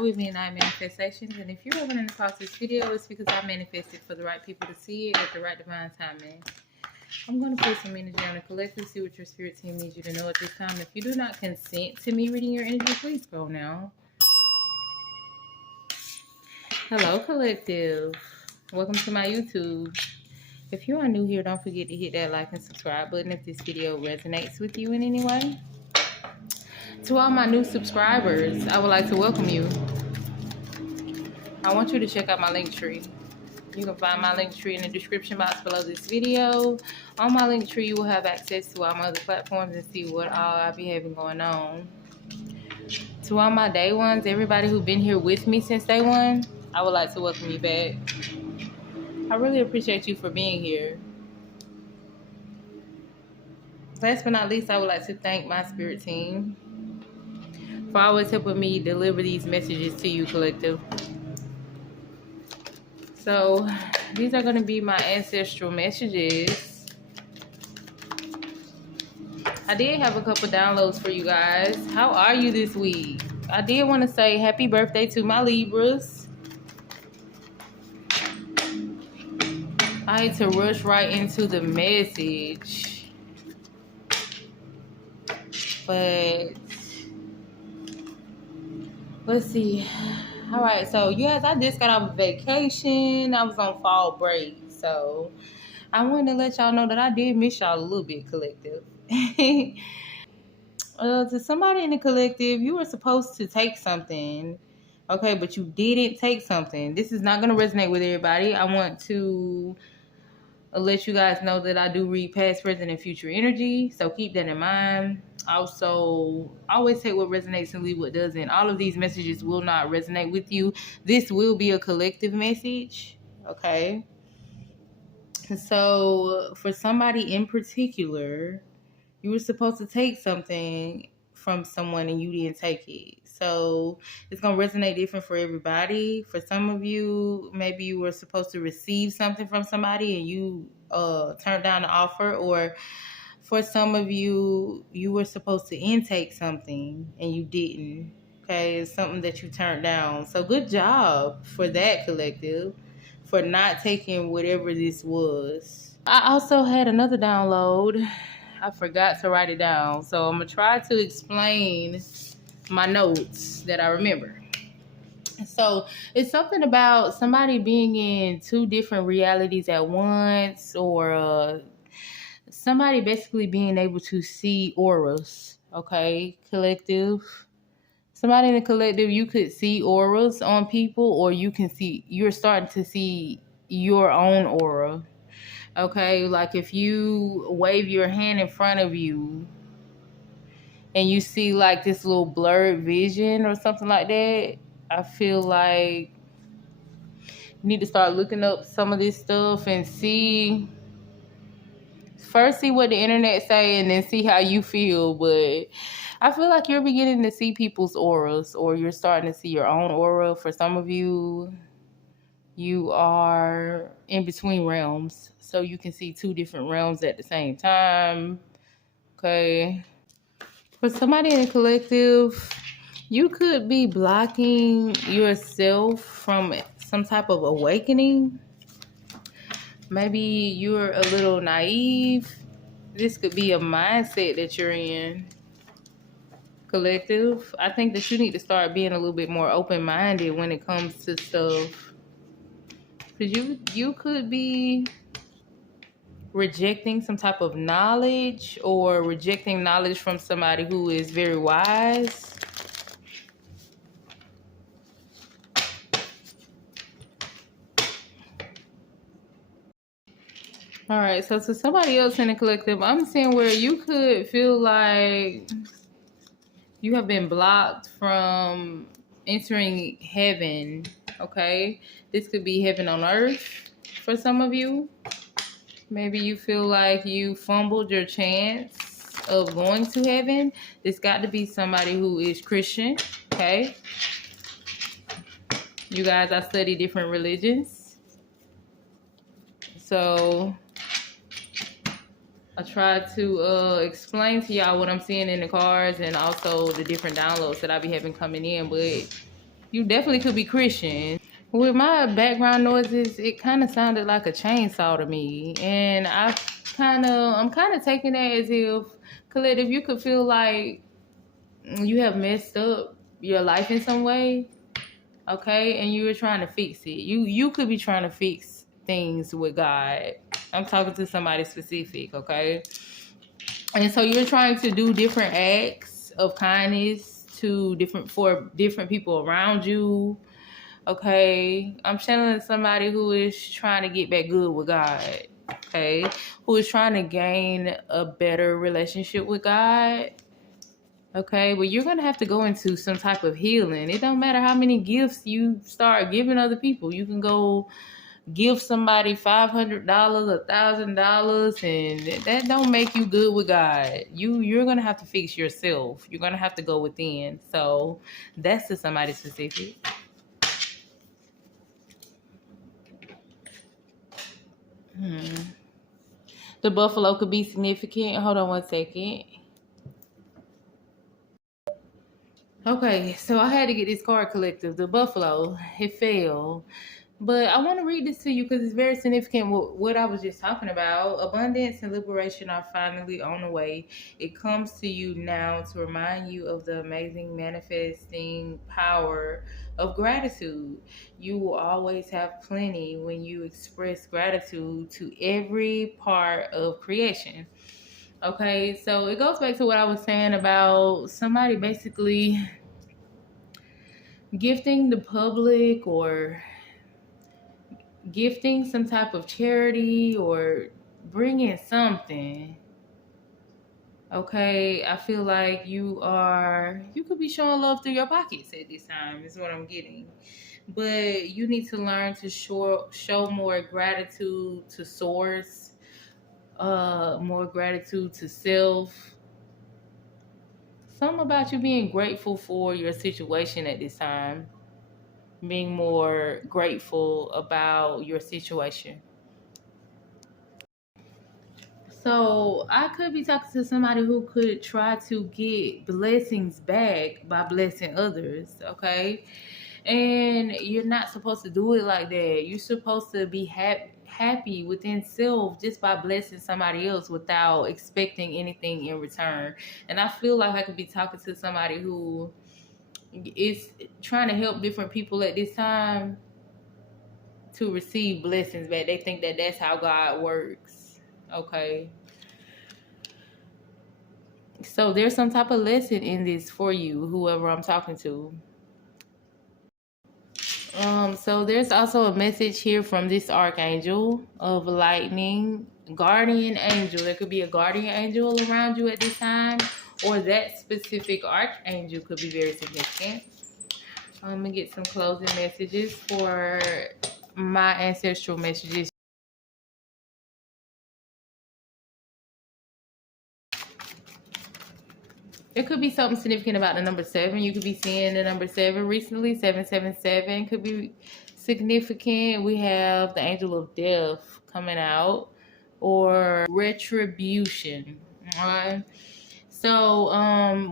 with me in Night Manifestations, and if you're running across this video, it's because I manifested for the right people to see it at the right divine timing. I'm going to put some energy on the collective, see what your spirit team needs you to know at this time. If you do not consent to me reading your energy, please go now. Hello, collective. Welcome to my YouTube. If you are new here, don't forget to hit that like and subscribe button if this video resonates with you in any way. To all my new subscribers, I would like to welcome you. I want you to check out my link tree. You can find my link tree in the description box below this video. On my link tree, you will have access to all my other platforms and see what all I be having going on. To all my day ones, everybody who's been here with me since day one, I would like to welcome you back. I really appreciate you for being here. Last but not least, I would like to thank my spirit team for always helping me deliver these messages to you, collective. So these are going to be my ancestral messages. I did have a couple downloads for you guys. How are you this week? I did want to say happy birthday to my Libras. I hate to rush right into the message, but let's see. All right, so you guys, I just got off vacation. I was on fall break, so I wanted to let y'all know that I did miss y'all a little bit, collective. To somebody in the collective, you were supposed to take something, okay, but you didn't take something. This is not going to resonate with everybody. I want to let you guys know that I do read past, present, and future energy, so keep that in mind. Also, always take what resonates and leave what doesn't. All of these messages will not resonate with you. This will be a collective message, okay? So, for somebody in particular, you were supposed to take something from someone and you didn't take it. So, it's going to resonate different for everybody. For some of you, maybe you were supposed to receive something from somebody and you turned down the offer, or for some of you, you were supposed to intake something and you didn't. Okay, it's something that you turned down. So good job for that, collective, for not taking whatever this was. I also had another download. I forgot to write it down. So I'm going to try to explain my notes that I remember. So it's something about somebody being in two different realities at once, or somebody basically being able to see auras, okay, collective. Somebody in the collective, you could see auras on people, or you're starting to see your own aura, okay? Like if you wave your hand in front of you and you see like this little blurred vision or something like that, I feel like you need to start looking up some of this stuff and first see what the internet say and then see how you feel. But I feel like you're beginning to see people's auras, or you're starting to see your own aura. For some of you, you are in between realms, so you can see two different realms at the same time, okay? For somebody in a collective, you could be blocking yourself from some type of awakening. Maybe you're a little naive. This could be a mindset that you're in, collective. I think that you need to start being a little bit more open-minded when it comes to stuff. Because you could be rejecting some type of knowledge, or rejecting knowledge from somebody who is very wise. All right, so to somebody else in the collective, I'm seeing where you could feel like you have been blocked from entering heaven, okay? This could be heaven on earth for some of you. Maybe you feel like you fumbled your chance of going to heaven. It's got to be somebody who is Christian, okay? You guys, I study different religions, so I try to explain to y'all what I'm seeing in the cards and also the different downloads that I be having coming in. But You definitely could be Christian. With my background noises, it kind of sounded like a chainsaw to me, and I'm kind of taking that as if, Colette, if you could feel like you have messed up your life in some way, okay, and you were trying to fix it. You could be trying to fix things with God. I'm talking to somebody specific, okay? And so you're trying to do different acts of kindness to different people around you. Okay, I'm channeling somebody who is trying to get back good with God. Okay, who is trying to gain a better relationship with God. Okay, well, you're gonna have to go into some type of healing. It don't matter how many gifts you start giving other people. You can go give somebody $500, $1,000, and that don't make you good with God. You're gonna have to fix yourself. You're gonna have to go within. So that's to somebody specific. The buffalo could be significant. Hold on one second. Okay, so I had to get this card collective. The buffalo, it fell. But I want to read this to you because it's very significant with what I was just talking about. Abundance and liberation are finally on the way. It comes to you now to remind you of the amazing manifesting power of gratitude. You will always have plenty when you express gratitude to every part of creation. Okay, so it goes back to what I was saying about somebody basically gifting the public or gifting some type of charity or bringing something. Okay, I feel like you could be showing love through your pockets at this time, is what I'm getting. But you need to learn to show more gratitude to source, more gratitude to self. Something about you being grateful for your situation at this time. Being more grateful about your situation. So I could be talking to somebody who could try to get blessings back by blessing others, okay? And you're not supposed to do it like that. You're supposed to be happy within self just by blessing somebody else without expecting anything in return. And I feel like I could be talking to somebody who is trying to help different people at this time to receive blessings back. They think that that's how God works, okay? So there's some type of lesson in this for you, whoever I'm talking to. So there's also a message here from this archangel of lightning, guardian angel. There could be a guardian angel around you at this time, or that specific archangel could be very significant. I'm gonna get some closing messages for my ancestral messages. It could be something significant about the number 7. You could be seeing the number 7 recently. 777 could be significant. We have the angel of death coming out, or retribution. All right. So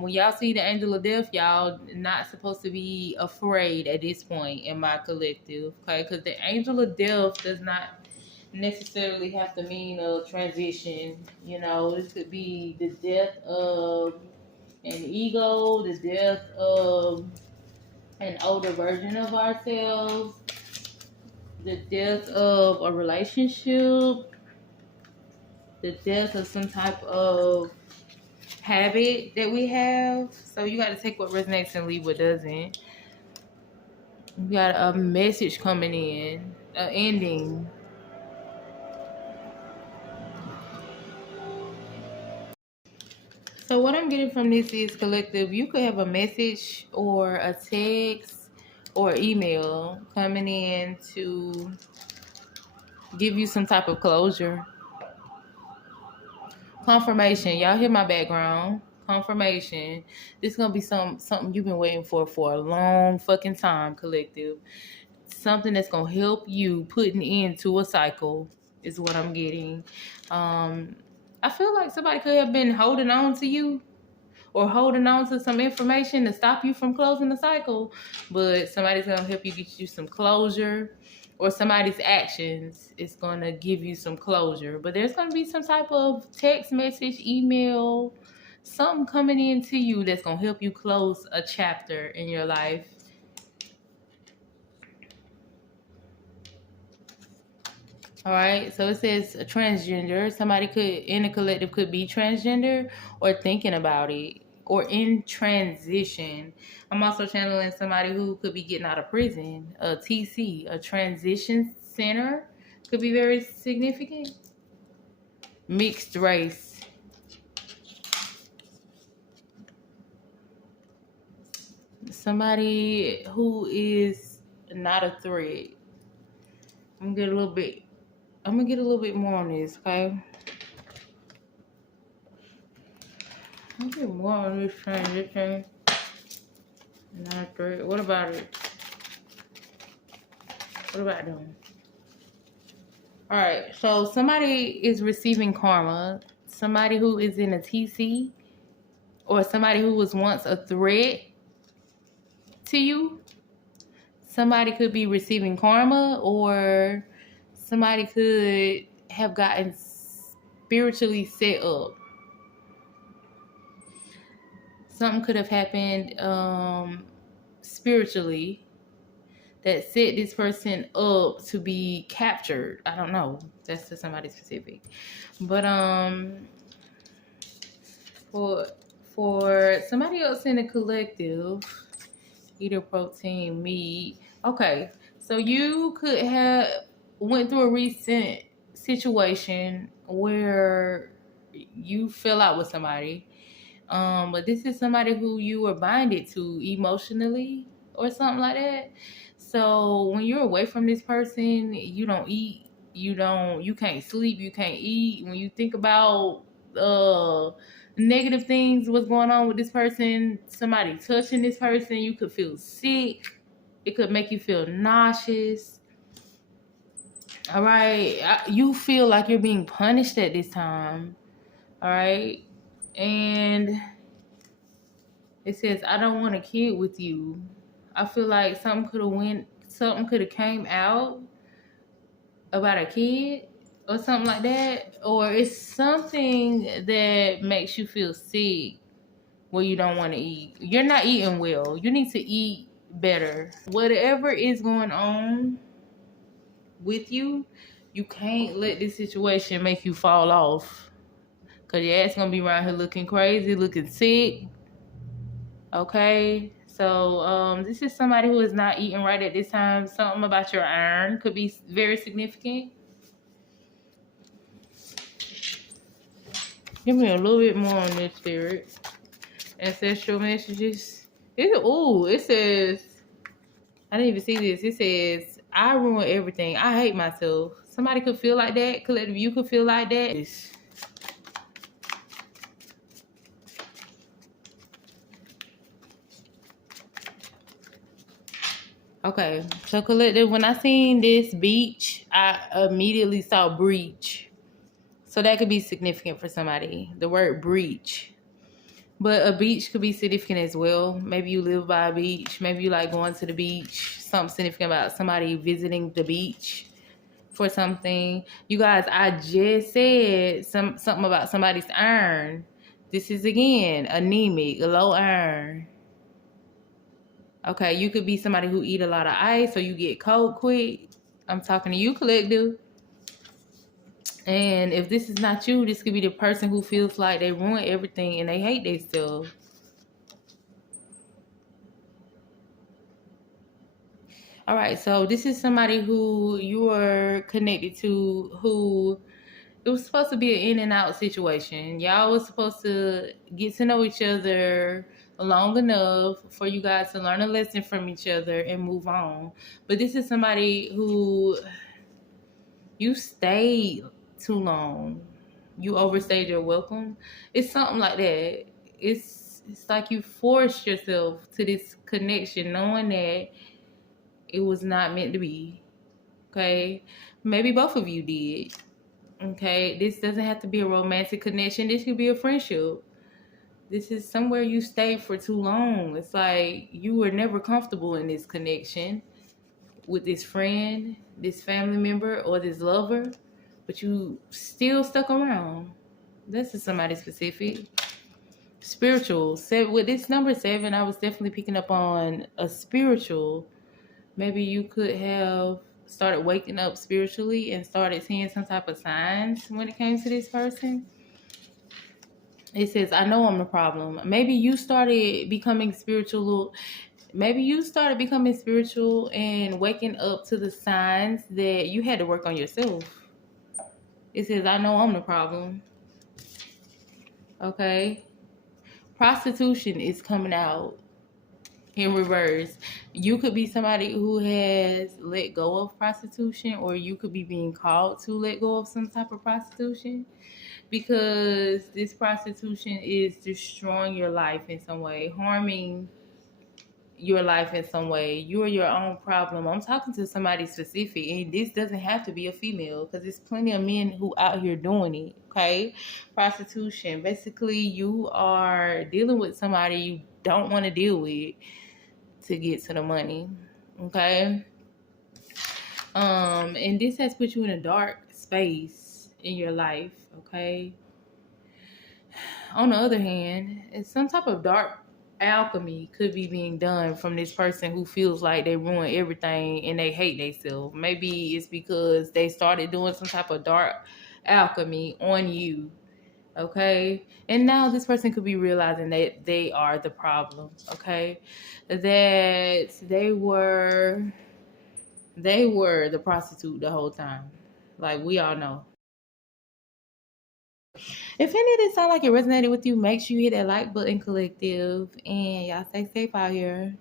when y'all see the angel of death, y'all not supposed to be afraid at this point in my collective, okay? Because the angel of death does not necessarily have to mean a transition. You know, it could be the death of an ego, the death of an older version of ourselves, the death of a relationship, the death of some type of habit that we have. So you got to take what resonates and leave what doesn't. You got a message coming in, an ending. So what I'm getting from this is, collective, you could have a message or a text or email coming in to give you some type of closure. Confirmation. Y'all hear my background. Confirmation. This is going to be something you've been waiting for a long fucking time, collective. Something that's going to help you putting into a cycle is what I'm getting. I feel like somebody could have been holding on to you, or holding on to some information to stop you from closing the cycle. But somebody's going to help you get you some closure, or somebody's actions is going to give you some closure. But there's going to be some type of text message, email, something coming into you that's going to help you close a chapter in your life. All right, so it says a transgender. Somebody could in a collective could be transgender or thinking about it or in transition. I'm also channeling somebody who could be getting out of prison. A TC, a transition center, could be very significant. Mixed race. Somebody who is not a threat. I'm gonna get a little bit more on this, okay? I'm gonna get more on this transition. Not a threat. What about it? What about them? Alright, so somebody is receiving karma. Somebody who is in a TC, or somebody who was once a threat to you. Somebody could be receiving karma, or somebody could have gotten spiritually set up. Something could have happened spiritually that set this person up to be captured. I don't know. That's to somebody specific. But for somebody else in the collective, either protein, meat. Okay, so you could have went through a recent situation where you fell out with somebody. But this is somebody who you were binded to emotionally or something like that. So when you're away from this person, you don't eat, you can't sleep, you can't eat. When you think about negative things, what's going on with this person, somebody touching this person, you could feel sick. It could make you feel nauseous. All right, you feel like you're being punished at this time. All right, and it says, I don't want a kid with you. I feel like something could have came out about a kid or something like that. Or it's something that makes you feel sick where you don't want to eat. You're not eating well. You need to eat better. Whatever is going on with you, you can't let this situation make you fall off. Because your ass going to be around here looking crazy, looking sick. Okay, so this is somebody who is not eating right at this time. Something about your iron could be very significant. Give me a little bit more on this, Spirit. Ancestral messages. It says, I didn't even see this. It says, I ruin everything. I hate myself. Somebody could feel like that. Collective, you could feel like that. Okay, so collective, when I seen this beach, I immediately saw breach. So that could be significant for somebody, the word breach. But a beach could be significant as well. Maybe you live by a beach. Maybe you like going to the beach. Something significant about somebody visiting the beach for something. You guys, I just said something about somebody's iron. This is, again, anemic, low iron. Okay, you could be somebody who eat a lot of ice or you get cold quick. I'm talking to you, collective. And if this is not you, this could be the person who feels like they ruin everything and they hate themselves. All right, so this is somebody who you are connected to, who it was supposed to be an in and out situation. Y'all was supposed to get to know each other long enough for you guys to learn a lesson from each other and move on. But this is somebody who you stayed too long. You overstayed your welcome. It's something like that. It's like you forced yourself to this connection knowing that it was not meant to be. Okay? Maybe both of you did. Okay? This doesn't have to be a romantic connection. This could be a friendship. This is somewhere you stayed for too long. It's like you were never comfortable in this connection with this friend, this family member, or this lover, but you still stuck around. This is somebody specific. Spiritual. With this number 7, I was definitely picking up on a spiritual. Maybe you could have started waking up spiritually and started seeing some type of signs when it came to this person. It says, I know I'm the problem. Maybe you started becoming spiritual. Maybe you started becoming spiritual and waking up to the signs that you had to work on yourself. It says, I know I'm the problem. Okay. Prostitution is coming out in reverse. You could be somebody who has let go of prostitution, or you could be being called to let go of some type of prostitution, because this prostitution is destroying your life in some way, harming your life in some way. You are your own problem. I'm talking to somebody specific, and this doesn't have to be a female, because there's plenty of men who out here doing it. Okay. Prostitution, basically you are dealing with somebody you don't want to deal with to get to the money. Okay. And this has put you in a dark space in your life. Okay. On the other hand, it's some type of dark alchemy could be being done from this person who feels like they ruined everything and they hate themselves. Maybe it's because they started doing some type of dark alchemy on you. Okay. And now this person could be realizing that they are the problem. Okay. That they were the prostitute the whole time. Like we all know. If any of this sound like it resonated with you, make sure you hit that like button, collective, and y'all stay safe out here.